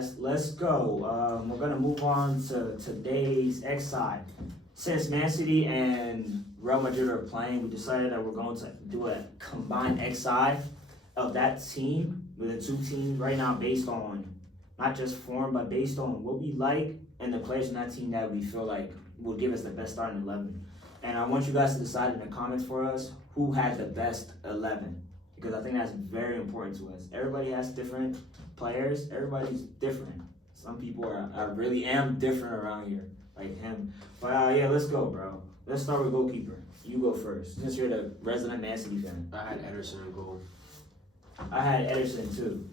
guys. Let's go. We're gonna move on to today's X side. Since Man City and Real Madrid are playing, we decided that we're going to do a combined X side of that team with the two teams right now, based on not just form, but based on what we like and the players in that team that we feel like will give us the best starting 11. And I want you guys to decide in the comments for us who had the best 11, because I think that's very important to us. Everybody has different players. Everybody's different. Some people I really am different around here, like him. But yeah, let's go, bro. Let's start with goalkeeper. You go first, since you're the resident Man City fan. I had Ederson in goal. I had Ederson too.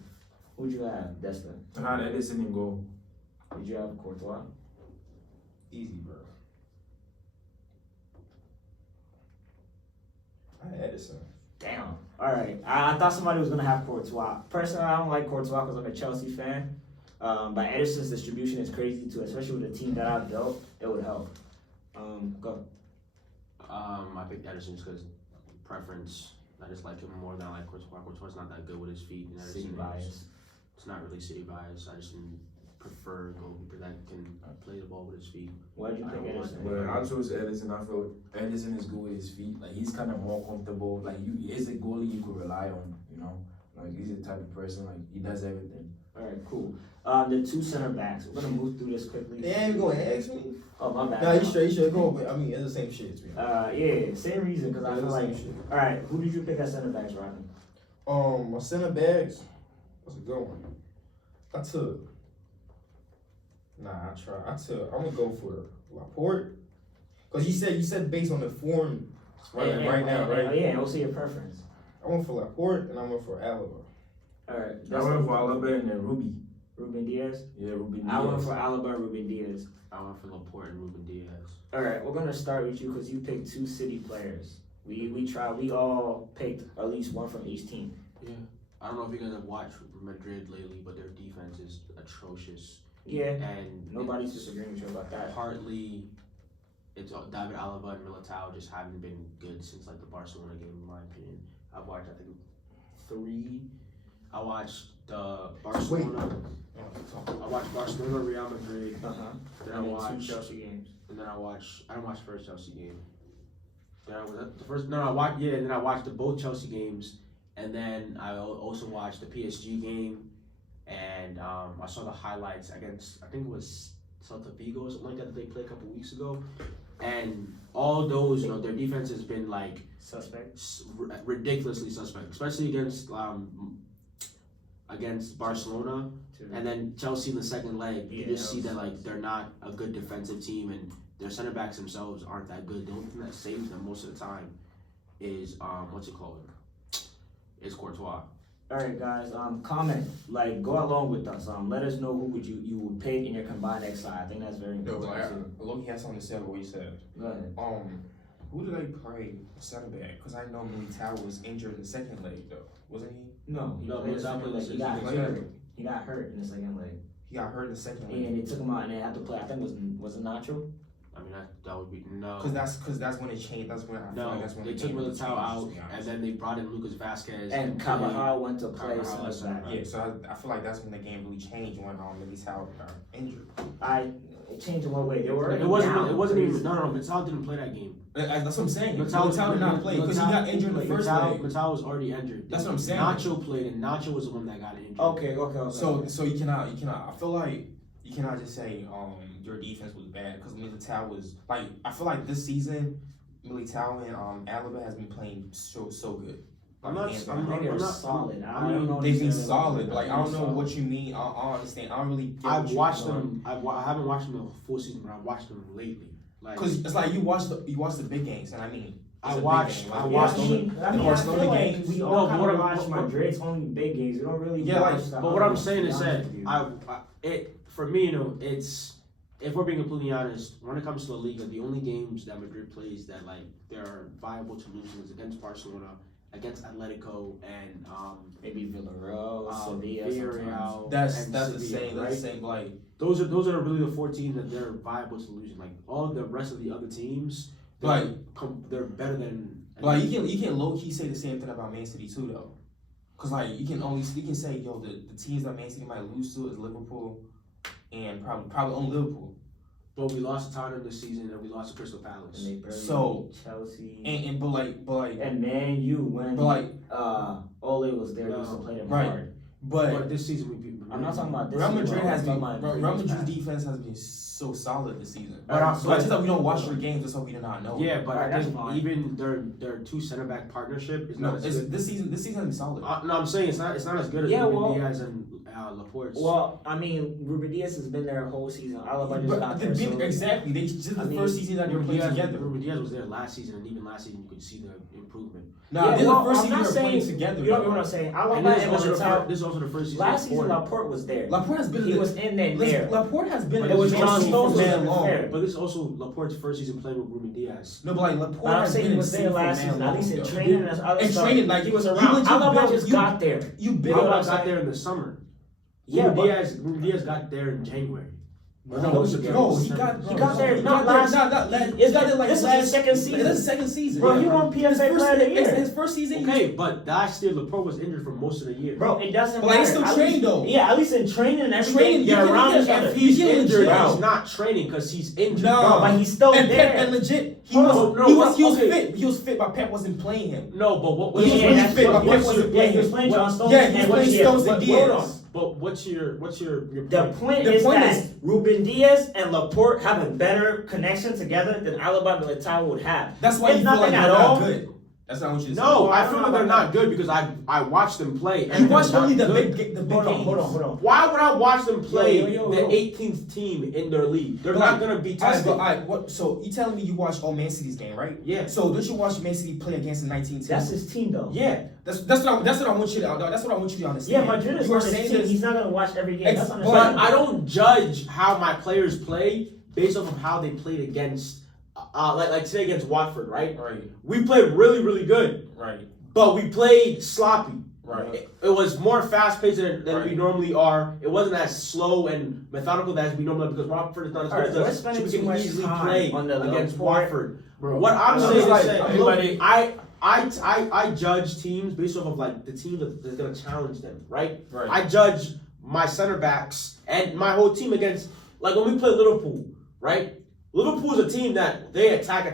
Who'd you have, Desta? I had Edison in goal. Did you have Courtois? Easy, bro. I had Edison. Damn. All right. I thought somebody was gonna have Courtois. Personally, I don't like Courtois because I'm a Chelsea fan. But Ederson's distribution is crazy too, especially with the team that I've built. It would help. Go. I picked Ederson just because preference. I just like him more than I like Courtois. Courtois not that good with his feet. And City bias. It's not really City bias. I just prefer a goalkeeper that can play the ball with his feet. Why did you pick Ederson? But I chose Edison. I feel Edison is good with his feet. Like he's kind of more comfortable. Like is a goalie you could rely on. You know, like he's the type of person like he does everything. All right, cool. The two center backs. We're gonna move through this quickly. They ain't going to ask me. Oh my bad. Nah, you straight should go, but I mean, it's the same shit to me. Yeah, same reason because I feel like. shit. All right, who did you pick as center backs, Rodney? My center backs was a good one. I took. I'm gonna go for Laporte, cause you said based on the form right now, right? Yeah, we'll see your preference. I went for Laporte and I went for Alaba. All right. I went for Alaba and then Ruben Diaz. Yeah, Ruben Diaz. I went for Alaba and Ruben Diaz. I went for Laporte and Ruben Diaz. All right, we're gonna start with you because you picked two City players. We all picked at least one from each team. Yeah. I don't know if you guys have watched Madrid lately, but their defense is atrocious. Yeah. And nobody's disagreeing with you about that. Partly, it's David Alaba and Militao just haven't been good since like the Barcelona game, in my opinion. I've watched I think 3. I watched the Barcelona. I watched Barcelona, Real Madrid. Then I watched 2 Chelsea games. And then I didn't watch the first Chelsea game. Then I was the first. No, I watched. Yeah, and then I watched both Chelsea games, and then I also watched the PSG game, and I saw the highlights against. I think it was Celta Vigo or something like that they played a couple weeks ago, and all those, their defense has been like suspect, ridiculously suspect, especially against Barcelona. And then Chelsea in the second leg, you just see that like they're not a good defensive team, and their center backs themselves aren't that good. The only thing that saves them most of the time is is Courtois. All right, guys. Comment, go along with us. Let us know who you would pick in your combined X side. I think that's very important. Loki has something to say about what you said. Go ahead. Who did they play center back? Because I know Militao was injured in the second leg, though, wasn't he? No, Militao played the he got hurt. He got hurt in the second leg. He got hurt in the second leg. And they took him out and they had to play. I think was it Nacho? I mean that would be no. Because that's when it changed. That's when I feel like that's when they took Militao out, and then they brought in Lucas Vasquez. And Carvajal went to play center back. Yeah, so I feel like that's when the game really changed when Militao got injured. It changed in what way? They were. It wasn't even. No. Militao didn't play that game. That's what I'm saying. Militao did not play because he got injured in the first leg. Militao was already injured. That's what I'm saying. Nacho played, and Nacho was the one that got injured. Okay. So you cannot. I feel like you cannot just say your defense was bad because Militao was like. I feel like this season, Militao and Alaba has been playing so good. I'm not solid. I don't know. They've been solid. Like I don't know what you mean. I understand. I don't really. I've watched them. I haven't watched them the full season, but I've watched them lately. Because it's like you watch the big games, and I mean. I watched the Barcelona games. We all kind of watch Madrid's only big games. We don't really watch. But what I'm saying is that for me, it's if we're being completely honest, when it comes to La Liga, the only games that Madrid plays that like they're viable to lose is against Barcelona, against Atletico, and maybe Villarreal, Sevilla. Villarreal. That's the same. Right? That's the same. Like those are really the 4 teams that they're viable to losing. Like all the rest of the other teams. They're better than. Like you can low key say the same thing about Man City too, though. Cause like you can say the teams that Man City might lose to is Liverpool, and probably on Liverpool. But we lost to Tottenham this season, and we lost to Crystal Palace. And they barely So, beat Chelsea. And but like And Man U when but like Ole was there, we used to play them Right. hard. But this season we beat. I'm not talking about this. Real season, Madrid bro. has I'm been talking about Real previous Madrid's past. defense has been so solid this season. But So it's just that we don't watch their games, just so we do not know. Yeah, but Alright, I that's think fine. even their two center back partnership is No, not as it's, good. this season has been solid. No, I'm saying it's not as good as Yeah, Ruben well- Diaz and Laporte's. Well, I mean, Ruben Diaz has been there a whole season. Alaba just But got they've there. been- So exactly. They just the I mean, first season that they were playing together. Ruben Diaz was there last season, and even last season you could see the improvement. Nah, Yeah, this is well, the first I'm season not they were playing saying- together. you know though. what I'm saying? And Alaba this is and also Militao. this is also the first season. Last season, Laporte. Laporte was there. Laporte has been He was in there. Listen, Laporte has been But in it was the John team Stones for was man in long. there. But this is also Laporte's first season playing with Ruben Diaz. No, but like Laporte But I'm has saying been he in was the there team for last man season. At long, least in though. training and other In stuff. training, like he was you around. legit Alaba built- just you- got there. You been Alaba Alaba got got there in the summer. Yeah, Ruben Diaz got there in January. No, Or he it was got there he not got last- there, not last. Is He got that- there like this is last his second season. This is second season. Bro, yeah. he won PFA Player of the Year. His first season. Okay, but last year Laporte was injured for most of the year. Bro, it doesn't But matter. he's still At trained, least- though. Yeah, at least in training and everything, Training, they're you can- around you each can- other. If he's You get injured, legit. he's not training because he's injured. No, Bro, but he's still and there. Pep, and legit, he Hold was on, no, he what- was he was okay. fit. He was fit, but Pep wasn't playing him. No, but what? He was really that's fit, what- but Pep what's wasn't your- yeah, he was playing. playing John Stones. Yeah, he was and playing yeah, Stones and hold Diaz. on. But what's your point? The point The is point that is- Ruben Diaz and Laporte have a better connection together than Alaba and Militao would have. That's why It's you feel nothing like at they're all. not good. That's not what you said. No, I I feel don't like know they're about not good because I watched them play. You and watch they're only not the good. big Hold on. games. Why would I watch them play yo. the 18th team in their league? They're But not like, gonna be Alright, tested. but alright, what? So you telling me you watched all Man City's game, right? Yeah. So don't you watch Man City play against the 19 team? That's his team, though. Yeah. That's what I want you to Yeah, understand. Madrid is you are not his saying team. this. He's not gonna watch every game. Ex- That's but But understandable. I don't judge how my players play based off of how they played against, like today against Watford, right? Right, We played really, really good, right, but we played sloppy. right. It was more fast paced than we Right. normally are. It wasn't as slow and methodical as we normally are because Watford is not as Alright, good we're as us. spending So we too can much easily time play on the against Laporte. Watford. Bro, What I'm no, saying it's is like that everybody- I judge teams based off of like the team that's gonna challenge them, right? Right. I judge my center backs and my whole team against like when we play Liverpool, right? Liverpool is a team that they attack,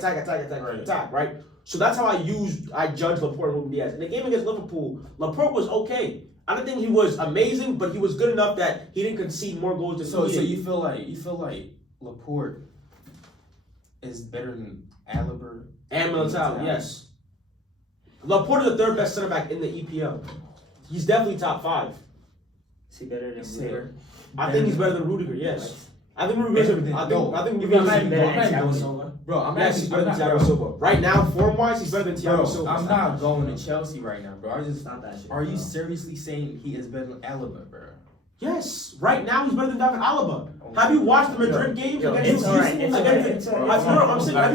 right? So that's how I judge Laporte and Ruben Diaz. In the game against Liverpool, Laporte was okay. I don't think he was amazing, but he was good enough that he didn't concede more goals than So he did. you feel like Laporte is better than Alaba And Militao, yes. Laporte is the third best center back in the EPL. He's definitely top 5. Is he better than Is Rudiger? I think he's better than Rudiger, yes. I think Better Rudiger. than- I no, think He's Rudiger's better I'm not than going- Thiago Silva. Bro, I'm Yes, he's better than Thiago bro, Silva. Right now, form-wise, he's better than Thiago bro, Silva. I'm not going to Chelsea right now, bro. It's not that shit. Are you bro. seriously saying he is better than Alaba, bro? Yes, right now he's better than David Alaba. Oh Have you watched the Yo, Madrid games yo, against it's alright, it's alright, against? it's alright, I- it's no, no, I'm alright. saying, have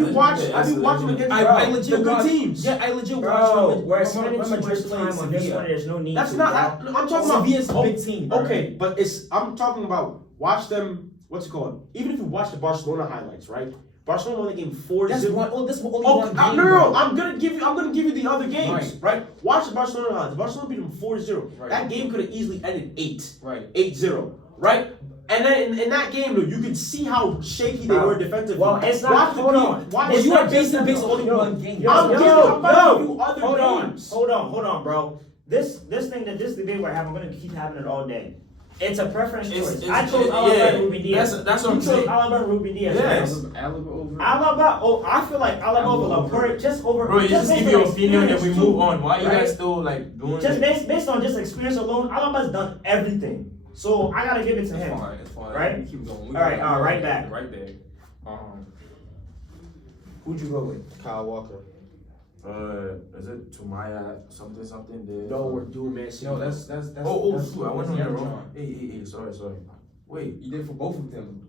you watched them against I the legit good watched, teams? Yeah, I legit Bro, watched. we're spending Real too much Madrid playing time on this Sevilla. one. There's no need That's to. not. bro. I'm talking about. Sevilla's a big team, bro. Okay, but I'm talking about watch them. What's it called? Even if you watch the Barcelona highlights, right? Barcelona won the game 4-0. That's one. Oh, that's only Oh, one no, game. no, bro. no. I'm gonna give you the other games, right? Watch the Barcelona highlights. Barcelona beat them 4-0. Right. That game could have easily ended 8. Right. 8-0, right? And then in that game, though, you could see how shaky they Bro, were defensively. well, it's not- Watch the hold game. on. Watch Well, It's you not are basing just based that, on only yo, one game. Yo, I'm yo, about to give yo, you other hold games. on, bro. This debate we're having, I'm gonna keep having it all day. It's a preference choice. I chose Alaba and Ruben Diaz. That's what You I'm chose saying. Alaba and Ruben Diaz. Yes. right? Alaba over. Alaba. Oh, I feel like Alaba over Laporte just over. Bro, you just based give your on opinion and we experience, move too, on. Why you right? guys still like doing Just it? based on just experience alone, Alaba's done everything. So I gotta give it to him. It's fine. Right? Keep going. All right, right back. Right there. Who'd you go with? Kyle Walker. Is it Tumaya something there? No, we're doing Man City. No, that's. Oh, that's shoot, I went on that's the John. wrong. Hey, sorry. Wait, You did for both of them.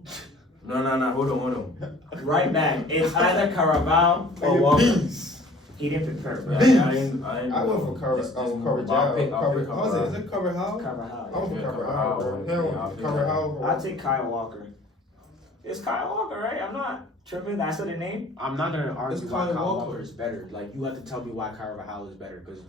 no, hold on. Right back. It's either Carabao or Walker. He didn't prepare, bro. I went for Carvajal. Is it Carvajal? Carabao. I went for Yeah, Carvajal, bro. Carvajal. Carvajal. I'll take Kyle Walker. It's Kyle Walker, right? I'm not. Tripping? That's what the name? I'm not gonna argue Let's why call it Kyle Walker. Walker is better. Like you have to tell me why Carvajal is better because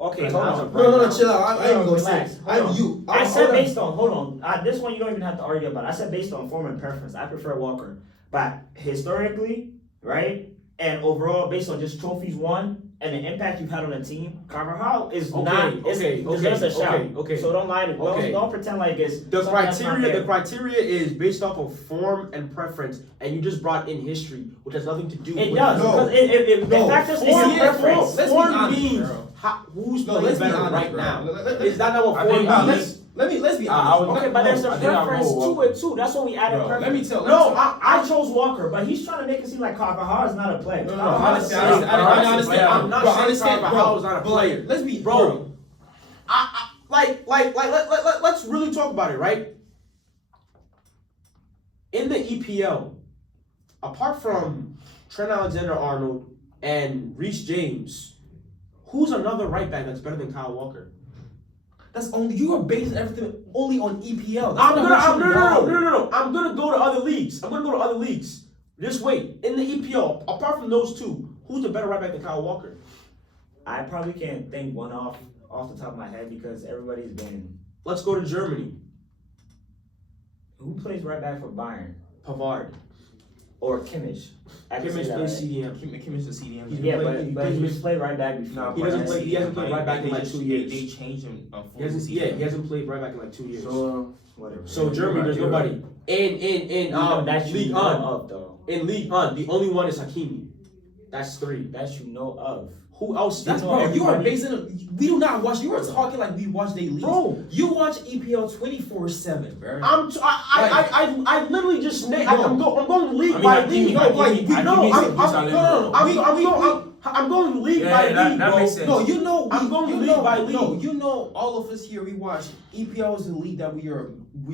Okay, As hold a on. No, chill out. I ain't even gonna say. Relax. Hold on. I said based on, hold on. This one you don't even have to argue about. I said based on form and preference. I prefer Walker. But historically, right? And overall, based on just trophies won and the impact you've had on the team, Carvajal is deserves a shout. Okay. So don't lie to Okay. don't pretend like it's The something that's not criteria, there. the criteria is based off of form and preference, and you just brought in history, which has nothing to do It with does No. because it No. factors Form, in preference. Let's be form honest, means bro. who's No, playing let's be better honest, right bro. now. Let- Is that not what I form think- means? Let's be I honest. would- Okay, but there's a I think I'll preference go to Walker. it too. That's what we added Bro, preference. let me tell. No, I chose Walker, but he's trying to make it seem like Carvajal is not a player. No, Carvajal is honestly, a I player. understand. I'm not Bro, saying understand, Carvajal bro. is not a But player. let's be, Bro. Let's really talk about it, right? In the EPL, apart from Trent Alexander-Arnold and Reece James, who's another right back that's better than Kyle Walker? That's only you are basing everything only on EPL. I'm gonna go to other leagues. Just wait. In the EPL, apart from those two, who's the better right back than Kyle Walker? I probably can't think one off the top of my head because everybody's been. Let's go to Germany. Who plays right back for Bayern Pavard. or Kimmich? I can say Kimmich that, plays right? CDM. Kimmich the CDM. Yeah, he but plays- he's played right back before. No, He doesn't play. He hasn't played right back in like 2 years. They changed him. He hasn't played right back in like 2 years. Whatever. So Germany, there's nobody. In that you League know One. of though. In League One, the only one is Hakimi. That's 3. That you know of. Who else? That's you know bro. You are everybody? basing. We do not watch. You are talking like we watch their leagues. Bro. You watch EPL 24/7, bro. I literally just named. I'm going league I mean, by Hakimi- league. I'm going league by league, that bro. makes sense. No, you know, I'm going league by league. No, you know, all of us here, we watch EPL is the league that we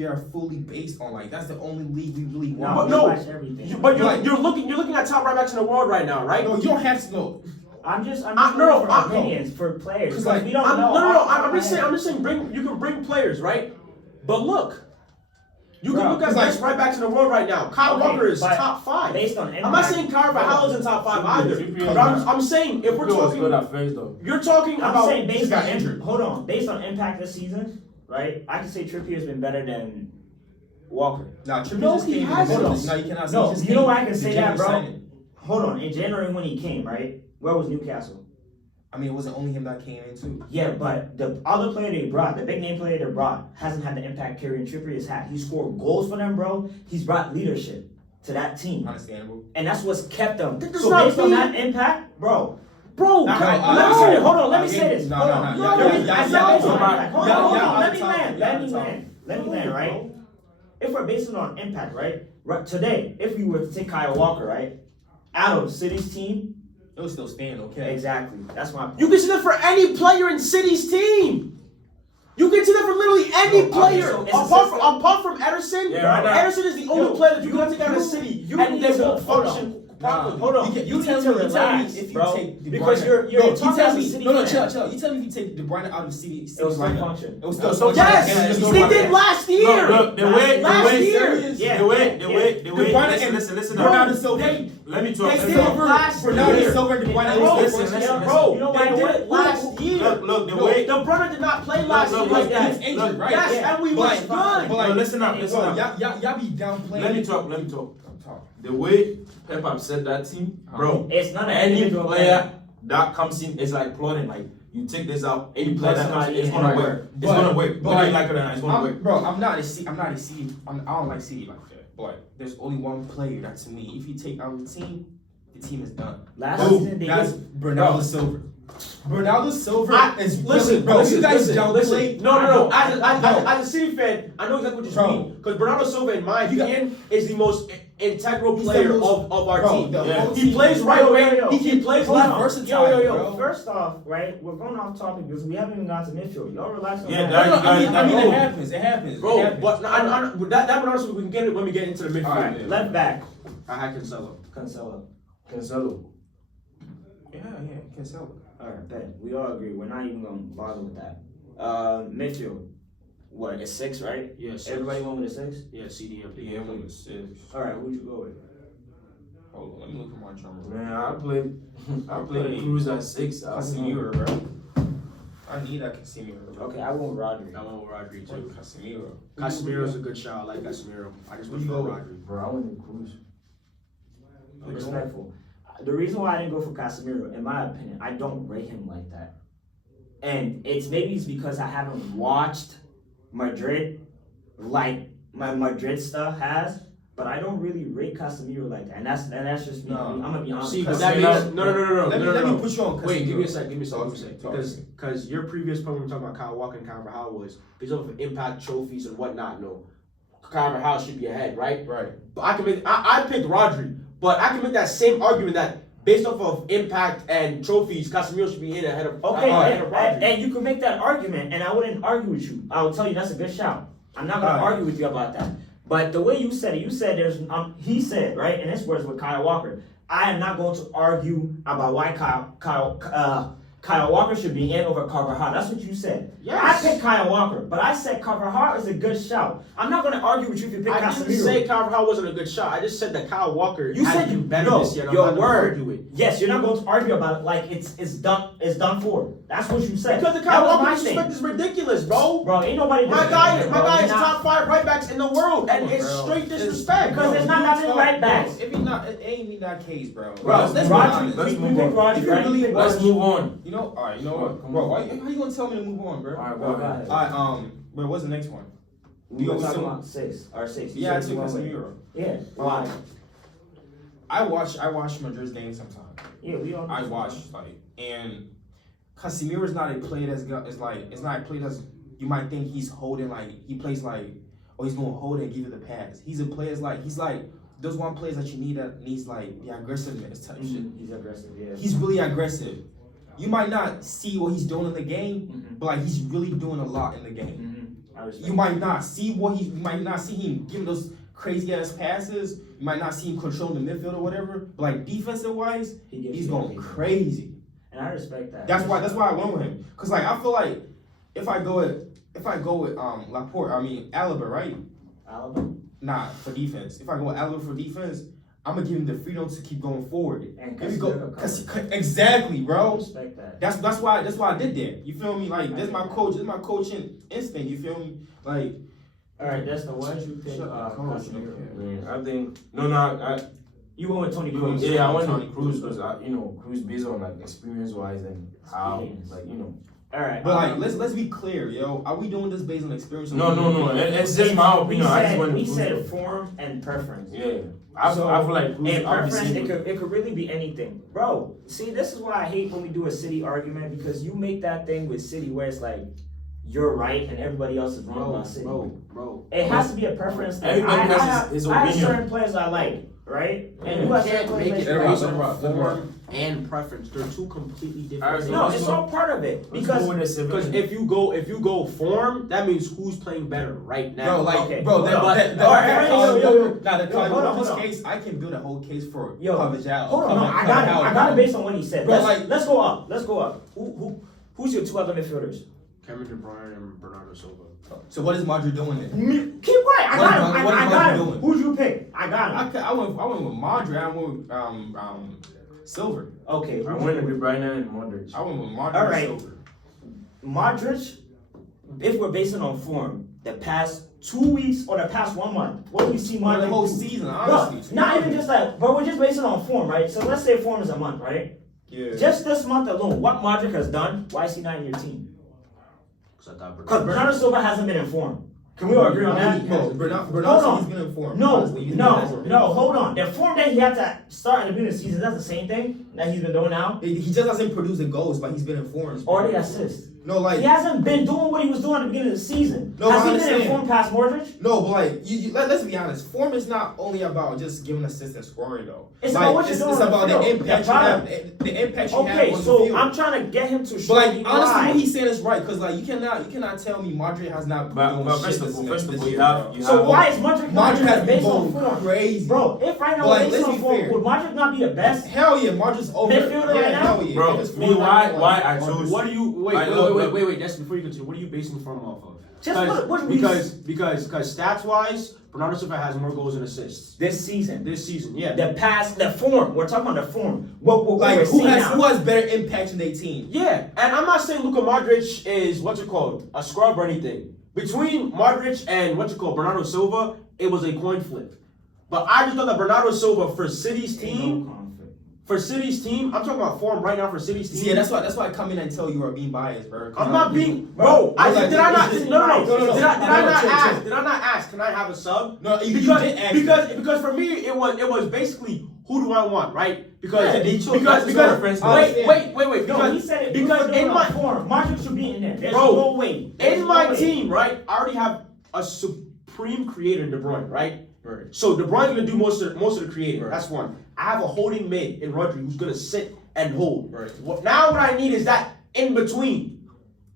are fully based on. Like that's the only league we really No, watch. we no. watch everything. But Like- you're looking at top right backs in the world right now, right? No, you don't have to know. I'm just no, looking for no. opinions for players. Cause, Because like, we don't I'm, know. no. I'm just saying. You can bring players, right? But look, you can Bro, look at cause, best like- right backs in the world right now. Kyle Okay, Walker is but top 5. Based on impact. I'm not saying Carvajal is in top 5 either. Trippier But I'm saying if we're talking, at first though. you're talking I'm about. saying just based got on injured. Hold on, based on impact this season, right? I can say Trippier's been better than Walker. Nah, Trippier No, just he came. hasn't. Hold on. No, you cannot. No, he just you know came. why I can The say January that, bro? signing. Hold on, in January when he came, right? Where was Newcastle? I mean, it wasn't only him that came in too. Yeah, but the other player they brought, the big name player they brought, hasn't had the impact Kyrian Trippier has had. He scored goals for them, bro. He's brought leadership to that team, Understandable. and that's what's kept them. That does So not based on mean- that impact, bro. Bro, Nah, Let me say this. Hold on. Let me say this. No, Hold no, on. no, I yeah, said yeah, based yeah, on yeah, impact. yeah, Hold yeah, on. yeah, Let me yeah, land. yeah, Let me yeah, land. Let me land. Right. If we're basing it on impact, right? Today, if we were to take Kyle Walker, right, out of City's team, It was still staying okay. exactly. That's my point. you can see that for any player in City's team. You can see that for literally any No, player. so it's a apart from Ederson, Yeah, right now. Ederson is the only player that you can take out of City, and need they to- won't hold function Nah, properly. Hold on. You You need tell to me relax, if you bro. take De Because Bruyne- you're no, talking you as tell a me City no, fan. chill. You tell me if you take De Bruyne out of City It was right still now. function. It was still So Yes, Yeah, it's they no did last year. Look, the way, Last year. Yeah, the way, De Bruyne and listen. Bernardo Silva. Let me talk. They Let did me it talk. last Bernardo year. Silva, De Bruyne. Bro, listen. Bro, You know they why did what- it last year. Look, the Yo, way. De Bruyne did not play last year look, like look, that. He's injured, right? Yes, Yeah. and we But was like- good. but like- No, listen up. Bro, y'all be downplaying. Let me talk. Talk. The way Pep upset that team, bro. It's not an Any individual player that comes in is like plotting. Like you take this out, any player that comes in, it's gonna Right. work. It's But- gonna work. but Whether you like- like it or not, it's gonna work. Bro, I'm not a C. I don't like CD like that. But there's only one player that to me, if you take out the team is done. Last Who? season they That's did. Bernardo Silva. Bernardo Silva is Listen, bro. listen, You guys listen, downplay. listen. No. No. As a City fan, I know exactly what you Bro. mean. Because Bernardo Silva, in my You got- opinion, is the most integral He's the player most- of our bro, team. the Yeah. whole He team- plays right Yo, away. yo, yo. He plays He's left. versatile. Yo. bro. First off, right, we're going off topic because we haven't even got to midfield. Y'all relax on Yeah, that. that- I mean, Bro. it happens. It happens. Bro, It happens. but that Bernardo Silva, we can get it when we get into the midfield. Alright, yeah. Left back, I had Cancelo. Cancelo. Yeah, Cancelo. Alright, bet. We all agree. We're not even gonna bother with that. Midfield. What, a 6, right? Yes. Everybody went with a 6? Yeah, CDM. Yeah, I'm with 6. Alright, who'd you go with? Hold on, let me look at my drummer. Man, I played Cruz at 6. Casemiro, bro. I need that Casemiro. Bro. Okay, I went with Rodri. I went with Rodri too. Casemiro. Casemiro's a good shot. I like Casemiro. I just went for Rodri. Bro, I went with Cruz. Respectful. The reason why I didn't go for Casemiro, in my opinion, I don't rate him like that. And it's because I haven't watched Madrid like my Madrid stuff has, but I don't really rate Casemiro like that. And that's just me. No. I'm gonna be honest. See, Because but that means no. Let me put you on. Wait, give me a Casemiro. sec. Give me a sec. Because your previous point when we were talking about Kyle Walker and Carvajal was based off of impact trophies and whatnot. No, Carvajal should be ahead, right? Right. But I picked Rodri, but I can make that same argument that based off of impact and trophies, Casemiro should be in ahead of okay, ahead of Rodri. and you can make that argument, and I wouldn't argue with you. I will tell you that's a good shout. I'm not gonna argue with you about that. But the way you said it, you said he said, right, and his words with Kyle Walker, I am not going to argue about why Kyle Walker should be in over Carvajal. That's what you said. Yes. I picked Kyle Walker, but I said Carvajal is a good shout. I'm not going to argue with you if you pick I Casemiro. didn't say Carvajal wasn't a good shot. I just said that Kyle Walker You has said been you better no, this year. your I'm not word. gonna argue it. Yes, you're not going to argue about it like it's done for. That's what you said. Because the That Kyle was Walker my disrespect thing. is ridiculous, bro. Bro, ain't nobody My guy disrespecting, is bro. top 5 right backs in the world, and it's bro. straight disrespect. Because there's not that many right backs. If he not, it ain't even that case, bro. Bro, let's be Rodri, honest. let's we move picked on. Rodri, If you right? really- We picked Let's Rodri. move on. You know, alright, you know Come what, on, bro? come on. How you gonna tell me to move on, bro? Alright, Go go ahead. ahead. Wait, what's the next one? We You were go talking with about 6. Yeah, I took one way. Casemiro. Yeah, why? I watch Madrid's games sometimes. Yeah, we all. I watch and Casemiro is not a player that's it's not a player that's you might think he's holding he plays he's gonna hold it and give you the pass. He's a player he's like those one players that you need that needs the aggressiveness type shit. He's aggressive, yeah. He's really aggressive. You might not see what he's doing in the game, but he's really doing a lot in the game. I respect You might not see you might not see him giving those crazy ass passes. You might not see him controlling the midfield or whatever. But defensive wise, he's going crazy. And I respect that. That's why I went with him. Cause I feel like if I go with Laporte, Alaba, right? Alaba. Nah, for defense. If I go with Alaba for defense, I'm gonna give him the freedom to keep going forward. And If you go, Casemiro exactly, I bro. respect that. That's why I did that. You feel me? This is my coaching instinct. You feel me? Alright, that's the one you picked. Shut up, coach. Casemiro. Man, I think I You went with Tony Cruz. yeah, I went with Cruz because Cruz based on experience wise and how Alright. But let's be clear, yo. Are we doing this based on experience? No. It's just my opinion. I just went We with Cruz. said form and preference. Yeah, I feel like Cruz. And I'll be preference, seeing it could really be anything. Bro, see, this is why I hate when we do a City argument because you make that thing with City where it's like you're right and everybody else is wrong about City. Bro. It has to be a preference thing. Everybody has have, his I have opinion. certain players I like, right? And You you have certain can't make players it that you Let's based like. rock, on let's rock. form and preference. They're two completely different Alright, things. No, let's it's go. all part of it Let's because go with the civil. Because if you go form, that means who's playing better right now. Okay. Bro, Hold on. that Yo. now the hold on, hold on. case, I can build a whole case for Yo, Carvajal. hold on, no, I got it based on what he said. Bro, Let's go up. Who's your two other midfielders? Kevin De Bruyne and Bernardo Silva. So what is Madrid doing then? Keep quiet. I What got is him. Madrid I got him. doing? Who'd you pick? I got him. I went with Madrid. I went with Silver. Okay. I went with Brian and Modric. I went with Madrid All right. and Silver. Modric, if we're basing on form, the past 2 weeks or the past 1 month, what do we see For Modric the whole do? season, No, honestly. not even just that, but we're just basing on form, right? So let's say form is a month, right? Yeah. Just this month alone, what Modric has done, why is he not in your team? Because I thought Because Bernardo Silva hasn't been informed. Can we all agree on that? No, Hold on. Bernardo, he's been informed. Honestly, he's been informed. No, hold on. The form that he had to start in the beginning of the season, that's the same thing that he's been doing now? He just hasn't produced the goals, but he's been informed. Or the assist. No, He hasn't been doing what he was doing at the beginning of the season. No, Has I he been understand. informed past Modric? No, but let's be honest. Form is not only about just giving assists and scoring, though. It's about what you're doing It's on about the the field, impact the you have. product. The impact you have Okay, on the so field. I'm trying to get him to show But me honestly, why. what he's saying is right because you cannot tell me Madrid has not been doing But shit first this of all, this you year, have bro. So why is Modric not Madrid has been based on going form? crazy, Bro, if right now But, we're based let's on be form, fair. would Modric not be the best? Hell yeah, Madrid's over. Midfielder yeah, right now? hell yeah. Bro, His me form why right now, I Madrid's- chose. What do you wait? Like, wait, look, Wait. That's before you continue. What are you basing the form off of? Just what we Because stats wise, Bernardo Silva has more goals and assists this season. Yeah. The form. We're talking about the form. What Like we're who seeing has now. who has better impact in their team? Yeah, and I'm not saying Luka Modric is a scrub or anything. Between Modric and Bernardo Silva, it was a coin flip. But I just thought that Bernardo Silva for City's team. For City's team, I'm talking about form right now for City's team. Yeah, that's why I come in and tell you are being biased, bro. I'm not being, bro. Did I not ask? Did I not ask? Can I have a sub? No, you did ask. Because for me it was basically who do I want, right? Because Yeah, they chose because wait. No, he said it. Because in my form, Modric should be in there. There's Bro, no way. in my team, right? I already have a supreme creator in De Bruyne, right? Right. So De Bruyne's gonna do most of the creating. Right. That's one. I have a holding mid in Rodri who's gonna sit and hold. Right. Now what I need is that in between.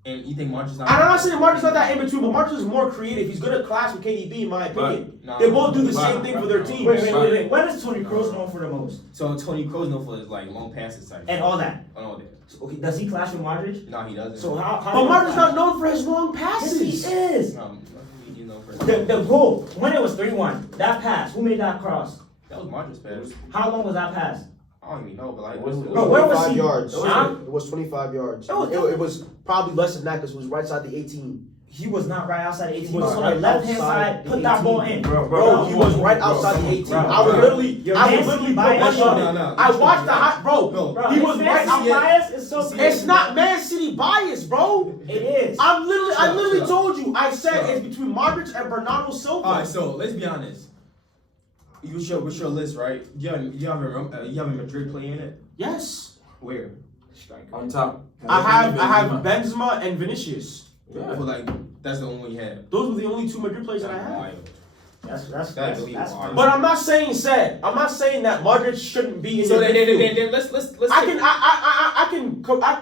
And you think Marcus not? And I'm not saying Marcus not that in between, but Marcus is more creative. He's gonna clash with KDB in my opinion. Nah, they both do the but- same thing for their teams. Wait. What is Toni Kroos known for the most? So Toni Kroos known for his like long passes type. And all that. And all that. Okay, does he clash with Modric? No, he doesn't. So how But Marcus not known for his long Yes, passes. he is. You know for The goal when it was 3-1. That pass. Who made that cross? that was Marcus pass. How long was that pass? I don't even know, but like It was- Bro, where was 25 he? yards. Huh? It was 25 yards. It was- It was probably less than that because it was right side the 18. He was not right outside the 18. He He was was on the right left hand outside side. the Put that 18. ball in. Bro, he was right outside the 18. I would literally, Your I would man literally City put bias. money on it. No. I watched the hot bro. No. Bro, He his was Man right City out. bias is so crazy. It's not Man City bias, bro. It is. I literally Shut up. told you. I said Shut up. it's between Modric and Bernardo Silva. Alright, so let's be honest. What's your list, right? You have a Madrid player in it? Yes. Where? On top. I have Benzema and Vinicius. I feel like that's the only one you have. Those were the only two Madrid players that I had. Wild. That's really wild. fine. But I'm not saying that Modric shouldn't be in So the midfield. then let's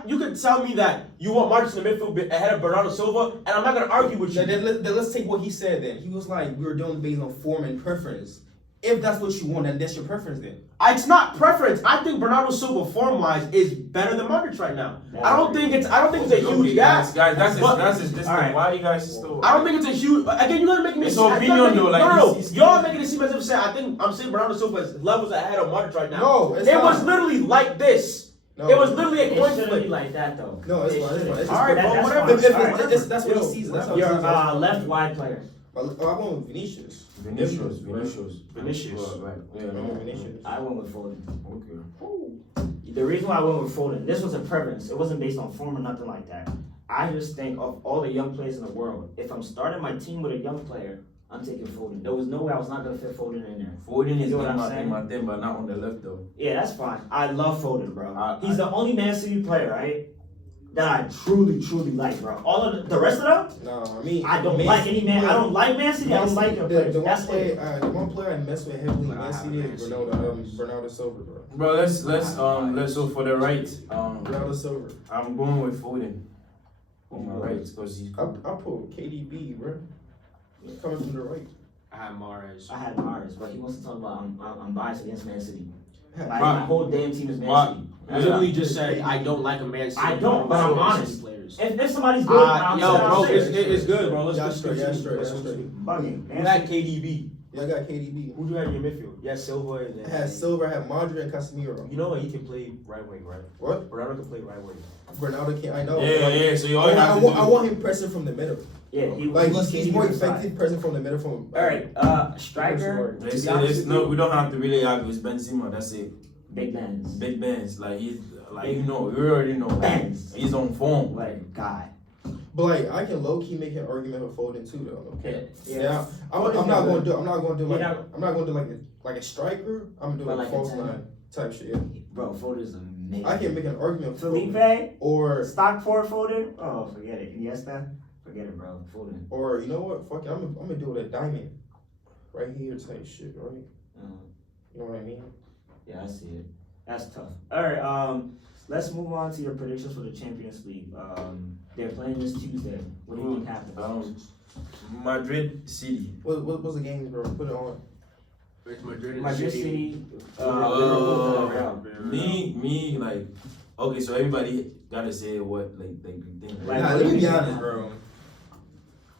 You can tell me that you want Modric in the midfield ahead of Bernardo Silva, and I'm not gonna argue with you. then let's take what he said then. He was like, we were doing based on form and preference. If that's what you want, then that's your preference then. It's not preference. I think Bernardo Silva form-wise is better than Modric right now. I don't think it's a huge gap. Guys, that's his distance. Alright. Why you guys still? I don't think it's a huge. Again, you're gonna make me. It's opinion though, like, no. he's- Y'all making it seem as if saying I'm saying Bernardo Silva's levels ahead of Modric right now. No, it's it not. was literally like this. No. It was literally a It coin shouldn't be flip. like that though. No, it's It fine, it's shouldn't. fine. It's All right, That- bro, that's whatever. fine. If All right. that's what he sees. That's what he Your sees. left wide player. I went with Vinicius. Vinicius. Vinicius. Right. Yeah, I went with no. Vinicius. I went with Foden. Okay. The reason why I went with Foden, this was a preference. It wasn't based on form or nothing like that. I just think of all the young players in the world. If I'm starting my team with a young player, I'm taking Foden. There was no way I was not gonna fit Foden in there. Foden is You know what in I'm my saying? thing, but not on the left though. Yeah, that's fine. I love Foden, bro. I- He's the only Man City player, right? That I truly like, bro. All of the rest of them, No, I mean I don't like any man. I don't like Man City. I don't like their players. the one That's player. it. The one player I mess with heavily in Man City is Bernardo Silva, bro. Bro, let's so for the right, Bernardo Silva. I'm going with Foden on my right because he's I put KDB, bro. Coming from the right. I have Mahrez. I had Mahrez, but he wants to talk about I'm biased against Man City. Bro, My whole damn team is Man Bro, City. I literally just said I don't like a Man City. I don't, but I'm Man honest. City players. If somebody's good, I'm Yo, bro, saying. it's good, bro. Let's Yeah, just straight, yeah, straight, let's yeah, continue. Bugging. You Man had City. KDB. Yeah, I got KDB. Who do you have in your midfield? Yeah, Silva. And I had Silva, I had Modric, and Casemiro. You know what? He can play right wing, right? What? Bernardo can play right wing. Bernardo can't. I know. yeah. So you all I have to want, I want him pressing from the middle. Yeah, he Like was he's more effective pressing from the middle. From All right, striker. No, we don't have to really argue. It's Benzema. That's it. Big Benz. Big Benz, like he's like you already know. Benz. He's on form. Like guy. But like I can low key make an argument with Foden too, though. Okay. Yeah. Yeah. I'm Foden's not good. going to do. I'm not going to do like. You're not- I'm not going to do like a striker. I'm But doing like a a false 10. line type shit. Yeah. Bro, Foden's amazing. I can make an argument for Foden. Felipe, Or Stockport Foden. Oh, forget it. Iniesta, forget it, bro. Foden. you know what? Fuck it. I'm gonna do it with a diamond. Right here type shit. Right. You know what I mean? Yeah, I see it. That's tough. All right, let's move on to your predictions for the Champions League. They're playing this Tuesday. What do you think happens? Madrid City. What's the game, bro? Put it on. It's Madrid and Madrid City, Uh, Real. me, like, Okay, so everybody gotta say what like they think. Like, Nah, what let do me you be think? honest, bro.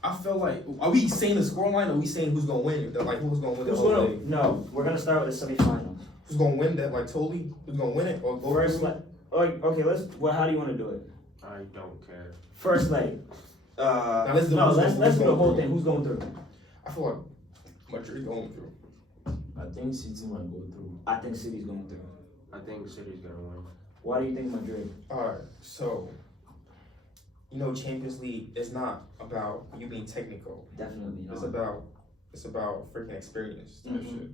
I feel like, are we saying the scoreline or are we saying who's gonna win? Like who's gonna win the Who's whole gonna? thing? No, we're gonna start with the semifinals. Who's gonna win that? Like totally, who's gonna win it or go First through? leg. Okay, let's. Well, how do you want to do it? I don't care. First leg. Now, let's do No, who's let's going do the through. whole thing. Who's going through? I feel like Madrid going through. I think City might go through. I think City's going through. I think City's gonna win. Why do you think Madrid? Alright, so Champions League is not about you being technical. Definitely It's not. about freaking experience. Type Mhm. shit.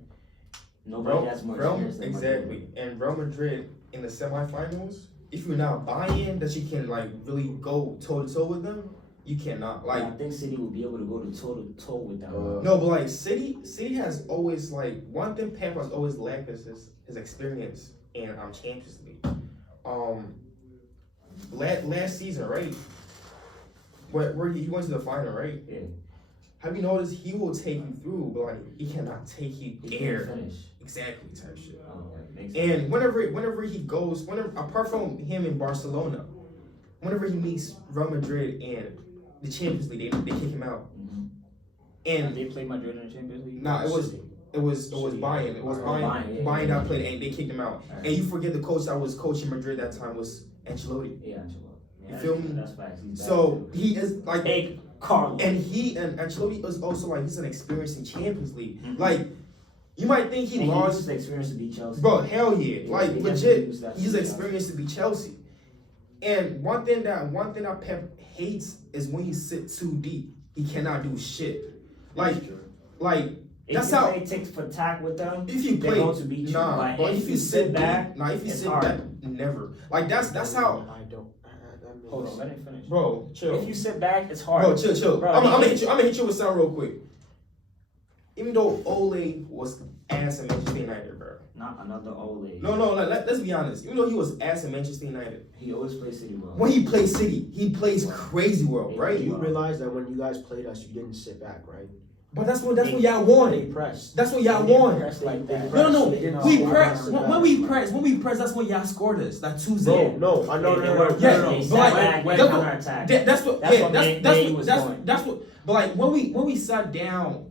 Nobody has more experience than Madrid. Exactly. And Real Madrid in the semifinals, if you're not buying that you can like really go toe to toe with them, you cannot. Like I think City will be able to go to toe with them. no, but like City has always like one thing Pep has always lacked is his experience in Champions League. Last season, right? Where he went to the final, right? Yeah. Have you noticed he will take you through, but like he cannot take you He there. can't finish. Exactly, type shit. Oh, right. Makes sense. And whenever he goes, apart from him in Barcelona, whenever he meets Real Madrid and the Champions League, they kick him out. Mhm. And They play Madrid in the Champions League. nah, it was City. Bayern. It was Oh, Bayern. Bayern, yeah, Bayern yeah, that played, and they kicked him out. Alright. And you forget the coach that was coaching Madrid that time was Ancelotti. Yeah, Ancelotti. Yeah, You feel me? That's facts. He's bad, So too. he is like, Hey, Carlos. and Ancelotti is also like he's an experienced in Champions League. Mhm. Like you might think he And lost. used the experience to beat Chelsea. Bro, hell yeah. Yeah, Like he legit, definitely used that to he's beat experienced to be Chelsea. And one thing that Pep hates is when he sits too deep. He cannot do shit. Like If that's you how play tick for tack with them, if you they're play going to beat you. nah, But but if you sit back, if you it's sit hard. back, never. Like that's how I don't. Hold on, let it finish. bro, chill. If you sit back, it's hard. Bro, chill. Bro, I'm he- gonna hit you with something real quick. Even though Ole was ass in Manchester United, bro. Not another Ole. No, let's be honest. Even though he was ass in Manchester United, He always plays City well. when he plays City, he plays crazy well, Yeah. right? Do you realize that when you guys played us, you didn't sit back, right? But that's what y'all They wanted. pressed. That's what y'all They didn't wanted. press like that. No. They didn't We sit press back. when we press. That's when y'all scored us. That 2-0. Bro, no, I know, They no. were- Yeah, they but sat like, back and that's what- counterattack. That's what. That's yeah, what that's made that's he what was that's going. that's what. But like when we sat down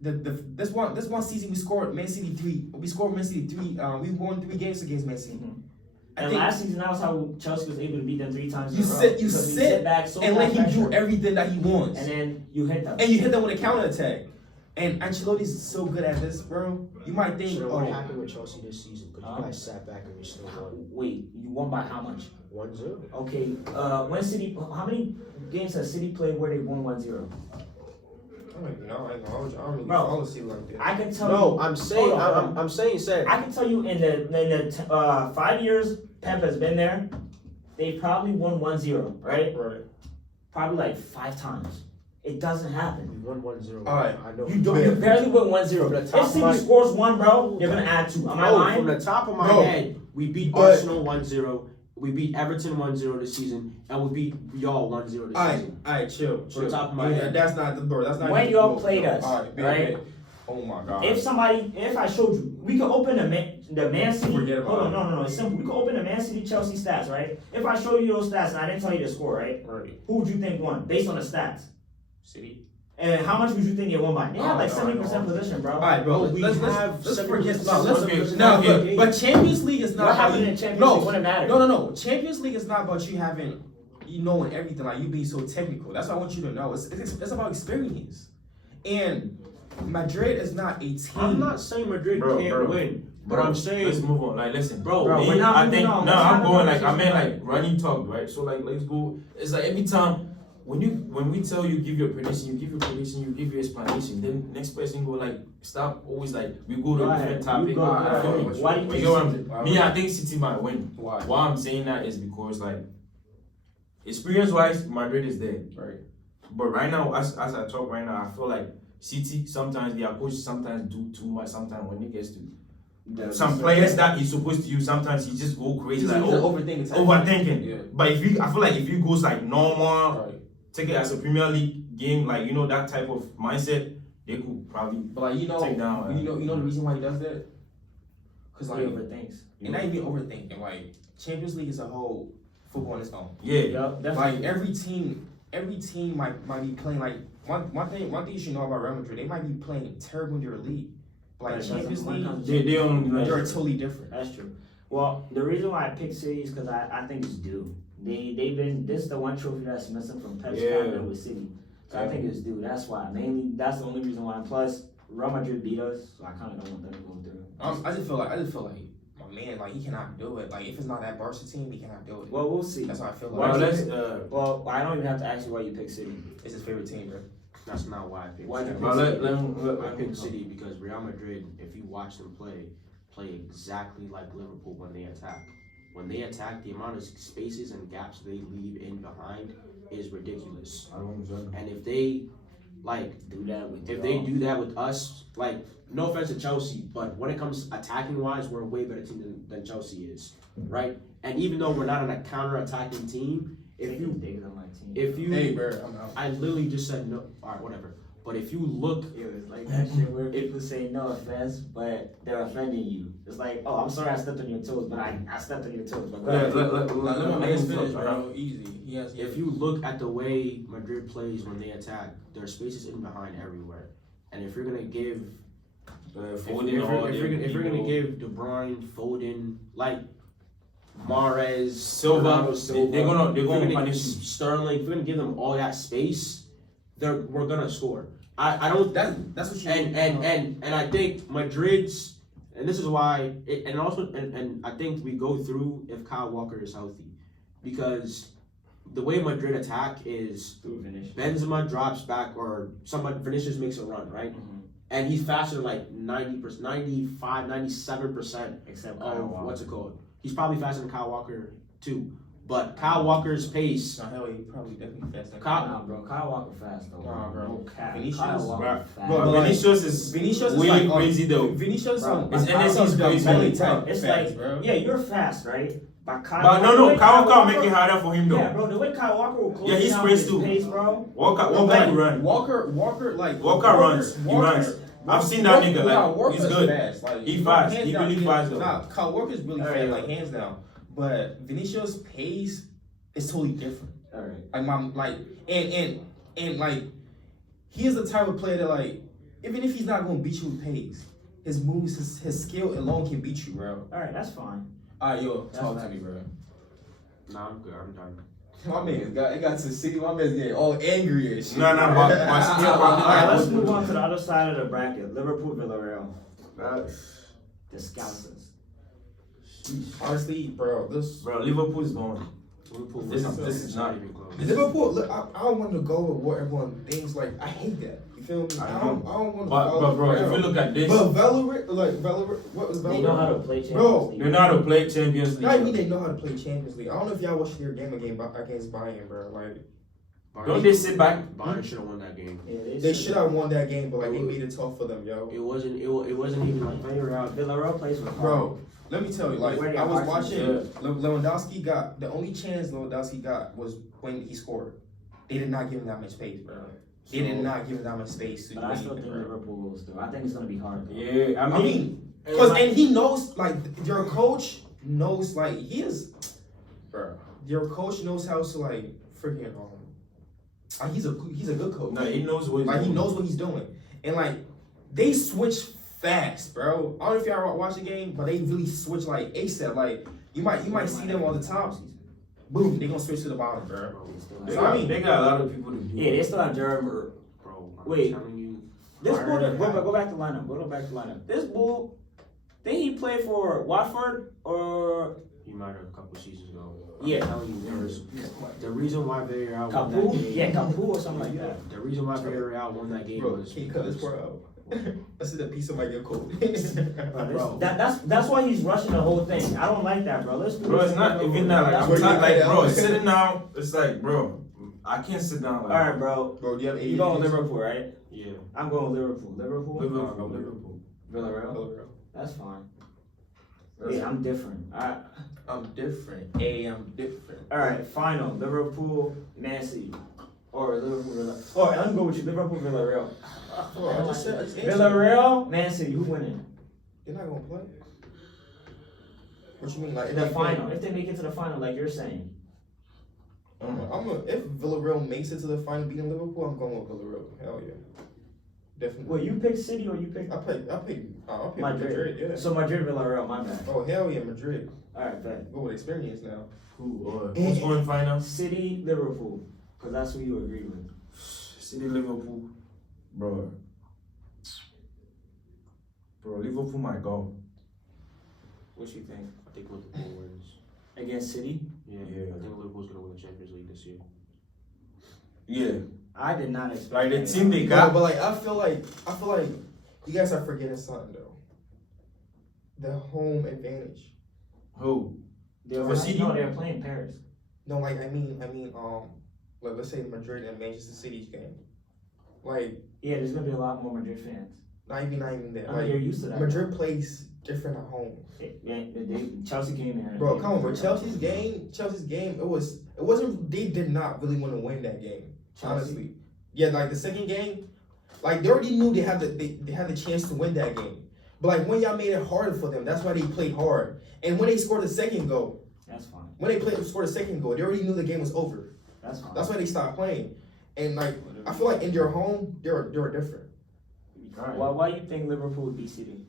this one season we scored Man City 3. We scored Man City 3. We won 3 games against Man City. Mhm. I And think last season, that was how Chelsea was able to beat them 3 times in You a row. sit- you Because we sit back so and let him pressure, do everything that he wants, and then you hit them. and you hit them with a counter attack. And Ancelotti's so good at this, bro. You might think, So oh, what happened with Chelsea this season? Because Huh? you guys sat back and you still won Wait, you won by how much? 1-0. Okay, when City, how many games has City played where they won 1-0? I don't really Bro, follow City like that. I can tell No, you. I'm saying, Hold on, I'm saying, Sam. I can tell you in the 5 years Pep has been there, they probably won 1-0, right? Right. Probably like 5 times. It doesn't happen. We won 1-0. Alright. I know. You barely win 1-0. From the If top of City my- scores 1, bro, they're gonna add 2. Am I No, lying? from the top of my Bro. head, we beat But- Arsenal 1-0. We beat Everton 1-0 this season, and we beat y'all 1-0 this season. Alright, chill. From the top of my Yeah, head. That's not the bro. That's not When even y'all close, played bro. us, Alright, right? bet. Oh my god. If I showed you, we could open the Man City. Forget about Hold on, it. no, it's simple. We could open the Man City Chelsea stats, right? If I show you those stats and I didn't tell you the score, right? Right. Who would you think won based on the stats? City. And how much would you think they won by? They had like No, 70% position, bro. Alright, bro. We let's have let's 70% forget. position. But Champions League is not. What about happened you- in Champions no, League? Wouldn't matter. No. Champions League is not about you having, knowing everything. Like you being so technical. That's what I want you to know. It's about experience. And Madrid is not a team. I'm not saying Madrid can't win, but I'm saying, let's move on. Like, listen, bro, Bro, we're not I moving think on. no, Let's I'm have a going like I conversation. meant like running talk, right? So like, let's go. It's like every time when we tell you give your prediction, you give your prediction, you give your explanation. Then next person go like stop. Always like we go to Go a ahead. different topic. You go ahead. Why do you You think get what I'm City- saying? Me, I think City might win. Why? Why I'm saying that is because like experience wise, Madrid is there. Right. But right now, as I talk right now, I feel like City sometimes their coach sometimes do too much. Sometimes when it gets to some players that he's supposed to use, sometimes he just go crazy like overthinking. overthinking. Yeah. But I feel like if he goes like normal, Right. take it as a Premier League game, like that type of mindset, they could probably But like take down. you know the reason why he does that? Cause He like, overthinks. and not even overthinking. Like Champions League is a whole football on its own. Yeah. Yup, definitely. Like every team might be playing like one thing you should know about Real Madrid. They might be playing terrible in their league. But like But it Champions doesn't- when it League, comes They don't. they're totally different. That's true. Well, the reason why I picked City is because I think it's due. This is the one trophy that's missing from Pep's Yeah. cabinet with City. So I think it's due. That's why. Mainly, that's the only reason why. Plus, Real Madrid beat us, so I kind of don't want them to go through. I just feel like my man, like he cannot do it. Like if it's not that Barca team, he cannot do it. Well, we'll see. That's how I feel like. Well, let's. Well, I don't even have to ask you why you picked City. It's his favorite team, bro. That's not why I picked Why City. you Well, let I me picked City because Real Madrid, if you watch them play exactly like Liverpool when they attack. When they attack, the amount of spaces and gaps they leave in behind is ridiculous. I don't know. And if they Do that with if they do that with us, like no offense to Chelsea, but when it comes attacking wise, we're a way better team than Chelsea is, right? And even though we're not a counter attacking team, if you Hey, bro, I'm out. I literally just said no. All right, whatever. But if you look, It's like that shit where people say no offense, but they're offending you. It's like, oh, I'm sorry I stepped on your toes, but I stepped on your toes. But go ahead. Let my man finish, flip, bro. Easy. if you look at the way Madrid plays when they attack, there are spaces in behind everywhere. And if you're gonna give if you're gonna give De Bruyne, Foden, like Mahrez, Silva, Bernardo Silva, they're gonna if you're gonna punish give you. Sterling, if you're gonna give them all that space, we're gonna score. I don't That's what you and I think Madrid's, and this is why and I think we go through if Kyle Walker is healthy, because the way Madrid attack is Through finish. Benzema drops back or somebody Vinicius makes a run, right? Mhm. And he's faster than like 90%, 95, 97% Except of Kyle Walker. what's it called? He's probably faster than Kyle Walker too. But Kyle Walker's pace, Nah, hell, he probably definitely faster. Nah, bro. Kyle Walker fast though. Nah, bro. No cap. Vinicius- Kyle Walker Bro, fast. bro, But Vinicius is Vinicius is way like, crazy though. Vinicius Bro, on his Kyle NSC is Walker's crazy. belly Bro, type it's fast, like, bro. yeah, you're fast, right? But Kyle But the no, way Kyle Walker make it harder for him though. Yeah, bro, the way Kyle Walker will close Yeah, he's down crazy his too. pace, bro. Walker Like, run. Walker runs. He runs. I've seen that nigga, like, he's good. Fast. Like, He fast. hands He down, really fast, though. Nah, Kyle Walker's really All fast, right. like hands down. But Vinicius' pace is totally different. All right. Like and like he is the type of player that like even if he's not gonna beat you with pace, his moves, his skill alone can beat you, bro. All right, that's fine. Alright, yo, That's talk to right. me, bro. nah, I'm good. I'm done. My man it got to the city. My man's getting all angry and shit. Nah, but still, All right, let's move on to the other side of the bracket. Liverpool, Villarreal. Bro, The Scousers. Honestly, bro, this Liverpool is going. Liverpool, This is not even close. Liverpool. Look, I don't want to go with what everyone thinks. Like I hate that. You feel me? I don't want to. But bro, if you look at this, But Valorant, what was They know how Valorant? to play Champions Bro, League. they know how to play Champions Not even League. they know how to play Champions League. I don't know if y'all watched their game against Bayern, bro. Like Don't they sit back? Bayern should have won that game. Yeah, they should have won that game, but like they made it tough for them, yo. It wasn't even like Villarreal plays with Bro, let me tell you, like Where they I was are watching. yeah. Lewandowski got the only chance Lewandowski got was when he scored. They did not give him that much space, bro. They did not give him that much space. But I still think Liverpool goes through. I think it's gonna be hard. Though. Yeah, I mean, and he knows, like your coach knows, like he is, bro. Your coach knows how to like freaking he's a good coach. No, he knows what. Like he knows what he's doing, and like they switch fast, bro. I don't know if y'all watch the game, but they really switch like ASAP. Like you might see them on the top, boom, they gonna switch to the bottom, bro. They So, got, I mean- they got a lot of people to do. Yeah, they still have Jeremy. Bro, I'm Wait. telling you. This bull, Bayern go back to lineup. Go back to lineup. This bull, did he play for Watford or He might have a couple seasons ago. Yeah. I'm telling you, the reason why Villarreal won that Capu? game. Yeah, Capu or something like that. The reason why Villarreal won that game Bro, was can you cut this part out? I said a piece of my get cold. Bro, that's why he's rushing the whole thing. I don't like that, bro. Let's do Bro, this it's not even that. Like, That's I'm what not you- like, bro. Sitting down, it's like, bro, I can't sit down. All Like, right, bro. Bro, do you have You going with Liverpool, right? yeah. I'm going with Liverpool. Liverpool. Liverpool. Villarreal. That's fine. Yeah, I'm different. I'm different. I'm different. All right, final. Liverpool, Man City, or Liverpool. Or let me go with you. Liverpool, Villarreal. Bro, I just said Villarreal, Man City. Who winning? they're not gonna play. What you mean, like The final. If they make it to the final, like you're saying. If Villarreal makes it to the final, beating Liverpool, I'm going with Villarreal. Hell yeah, definitely. Well, you pick City or you pick I pick Madrid. Madrid. Yeah. So Madrid, Villarreal, my bad. Oh hell yeah, Madrid. All right, bet. Go with experience now. Who's going final? City, Liverpool, because that's who you agree with. City, Liverpool, bro. Liverpool might go. What you think? I think Liverpool wins. Against City? Yeah. Yeah. I think Liverpool's gonna win the Champions League this year. Yeah, I did not expect like the that. team they No, got. but like I feel like you guys are forgetting something though. The home advantage. Who? They were For City? No, they were playing Paris. No, like I mean, like let's say Madrid and Manchester City's game. Like Yeah, there's gonna be a lot more Madrid fans. not even that. I mean, Like you're used to that. Madrid plays different at home. Chelsea came there. Bro, come on, bro. Chelsea's game, it wasn't. They did not really want to win that game. Honestly, yeah. Like the second game, like they already knew they had the chance to win that game. But like when y'all made it harder for them, that's why they played hard. And when they scored the second goal, That's fine. when they scored the second goal, they already knew the game was over. That's fine. That's why they stopped playing. And like I feel like in their home, they're different. Alright. Why you think Liverpool would beat City?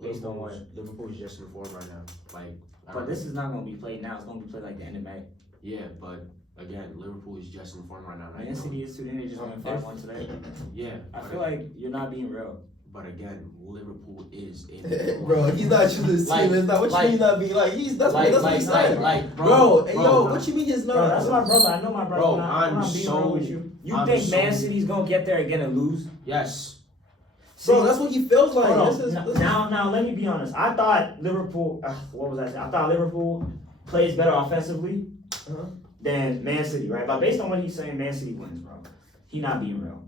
Based on what? Liverpool's just in form right now. Like, I But don't- this is not gonna be played now. It's gonna be played like the end of May. yeah, but again, Liverpool is just in form right now. Man City is too. They just won 5-1 today. Yeah, I feel like you're not being real. but again, Liverpool is in form. Bro, he's not choosing his Like- team. It's not what like- you mean not being like he's that's what he's saying. bro, What you mean he's not? Bro, that's my brother. I know my brother. Bro, I'm not being real with you. You think Man City's gonna get there again and lose? Yes. Bro, that's what he feels like. Hold on. This is- Now, let me be honest. I thought Liverpool. What was I saying? I thought Liverpool plays better offensively Uh-huh. than Man City, right? But based on what he's saying, Man City wins, bro. He not being real.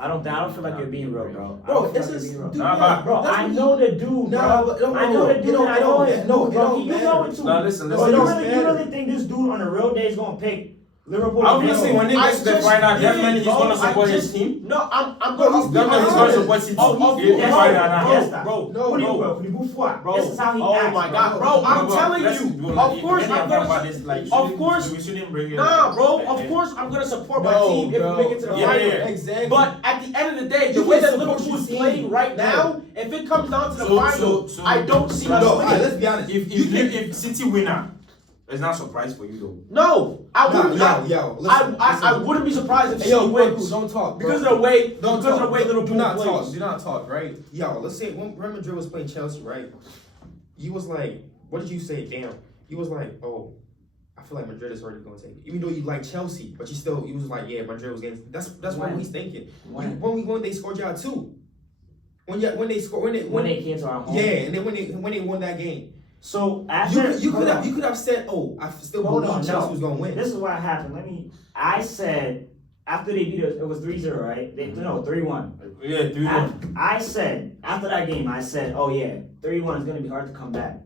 I don't feel like you're being real, bro. I Bro, don't feel this like is you're being real. dude, Bro, that's I what know the dude, Nah, bro. but no, I know the it dude. don't- I it know don't- his no, dude, it bro. don't You know matter. it too. Now listen, Bro, listen. you really think this dude on a real day is gonna pick Liverpool? Obviously, when they I get to the just final, did, definitely he's bro. gonna I support his just- team. No, I'm Bro, going. he's Definitely he's gonna support City. Yes, Yes, right now. yes, bro, No, What do you no. bro? You move forward. Bro, This is how he oh acts, my bro. God, bro, I'm telling you. Of course, I'm gonna. Of course, we shouldn't bring it. nah, bro. Of course, I'm gonna support my No, team if bro. we make it to the Yeah, final. yeah. Exactly. But at the end of the day, the You way can that support Liverpool is your playing team. right now, if it comes down to the So- final, so- I don't see no, us alright, winning. let's be honest. If City winner, it's not a surprise for you though. No, I wouldn't. I Listen. wouldn't be surprised if Hey, yo, City Kwaku, wins don't talk, bro. because of the way Don't because of the talk. way Liverpool do not plays. talk. Do not talk, right? Yo, let's say when Real Madrid was playing Chelsea, right? You was like, what did you say? Damn. You was like, oh, I feel like Madrid is already gonna take it. Even though you like Chelsea, but you was like, yeah, Madrid was getting. That's what When? he's thinking. When? When they scored y'all two. When When they came to our home. yeah, and then when they won that game. So after You hold on. could have said, oh, I still Hold believe on, Chelsea no. was gonna win. This is what happened. I said after they beat us, it was 3-0, right? No, 3-1. Yeah, 3-1. I said after that game, I said, oh yeah, 3-1 is gonna be hard to come back.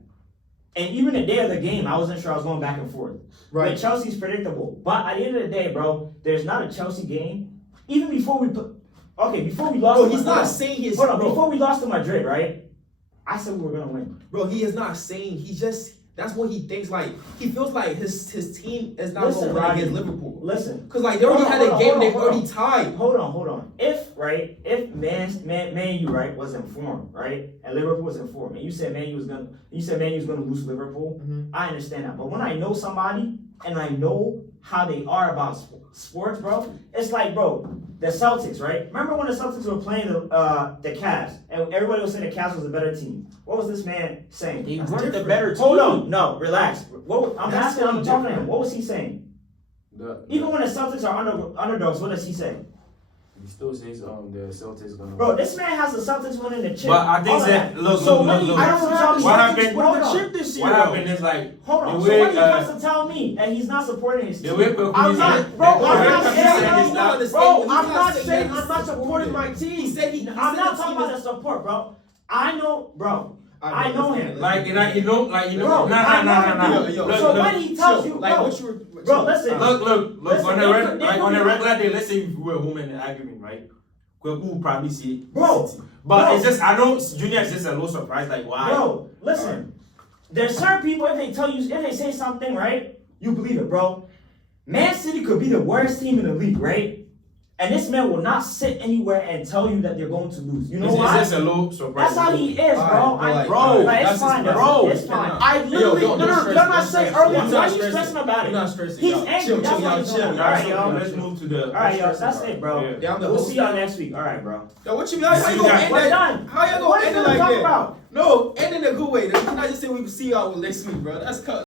And even the day of the game, I wasn't sure I was going back and forth. Right. But Chelsea's predictable. But at the end of the day, bro, there's not a Chelsea game. Even before we before we lost. Bro, to he's Madrid- not saying his. Hold on, bro, before we lost to Madrid, right? I said we were gonna win. bro, he is not saying. He just. That's what he thinks. Like he feels like his team is not Listen, gonna win Rodney, against Liverpool. Listen. Cause like they already had a game. They already tied. Hold on. If Man U right was in form, right, and Liverpool was in form, and you said Man U was gonna lose to Liverpool, Mhm. I understand that. But when I know somebody and I know how they are about sports, bro, it's like, bro, the Celtics, right? Remember when the Celtics were playing the Cavs, and everybody was saying the Cavs was a better team. What was this man saying? They That's weren't the different. better team. Hold on, no, relax. I'm That's asking, I'm totally talking to different. him. What was he saying? Even when the Celtics are underdogs, what does he say? He still says the Celtics gonna. Bro, this man has the Celtics winning the chip. But I think All of that that. look, So look, when look, he look. comes to tell me What Celtics happened? winning the the chip this year. What happened is like Hold on. the So way when he comes to tell me that he's not supporting his the team, way Kwaku I'm is not, like- bro. the I'm way not Kwaku saying. said is that- Bro, He's I'm not saying saying that I'm not he's supporting my team. He said he. I'm not talking about the support, bro. I know, bro. I know him. Like you know, Bro, nah. I know him. Yo, Look, So look, when he tells you, like bro, what you were. bro, listen. Look. Listen, On they could- they on a could- regular day, let's say if we were home in an argument, right? Kwaku will probably say Bro, City. But bro. it's just I know Junior is just a little surprised, like why? Bro, listen. there's certain people, if they say something, right, you believe it, bro. Man City could be the worst team in the league, right? And this man will not sit anywhere and tell you that they're going to lose. You know why? It's just a low surprise. That's how he is, bro. Alright, It's fine, bro. It's fine. Nah. I literally, Yo, did I not say earlier? Why are you stressing about You're it? not stressing. He's y'all. angry. Chill, That's chill, why y'all, he's chill. doing it. All right, So yo. let's move to the. All right, yo. That's it, bro. Yeah. Down the We'll whole see y'all next week. All right, bro. Yo, what you mean? How you See gonna that? end We're that? done. How you What gonna are end you it gonna like talk that? about? No, end in a good way. You cannot just say we see y'all next week, bro. That's cut.